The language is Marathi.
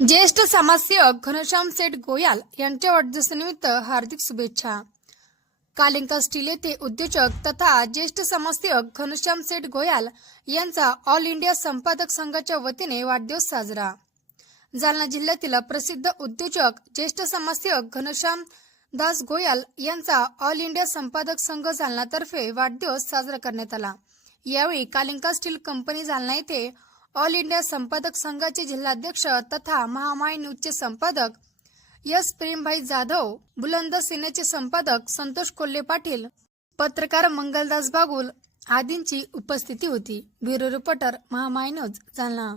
ज्येष्ठ समाजसेवक घनश्याम सेठ गोयल यांच्या वाढदिवसानिमित्त हार्दिक शुभेच्छा। कालिंका स्टील येथे उद्योजक तथा ज्येष्ठ समाजसेवक घनश्याम सेठ गोयल यांचा ऑल इंडिया संपादक संघाच्या वतीने वाढदिवस साजरा। जालना जिल्ह्यातील प्रसिद्ध उद्योजक ज्येष्ठ समाजसेवक घनश्याम दास गोयल यांचा ऑल इंडिया संपादक संघ जालनातर्फे वाढदिवस साजरा करण्यात आला। यावेळी कालिंका स्टील कंपनी जालना येथे ऑल इंडिया संपादक संघाचे जिल्हाध्यक्ष तथा महामाय न्यूजचे संपादक एस प्रेमभाई जाधव, बुलंद सेनेचे संपादक संतोष कोल्हे पाटील, पत्रकार मंगलदास बागुल आदींची उपस्थिती होती। Bureau reporter Mahamay news Jalna.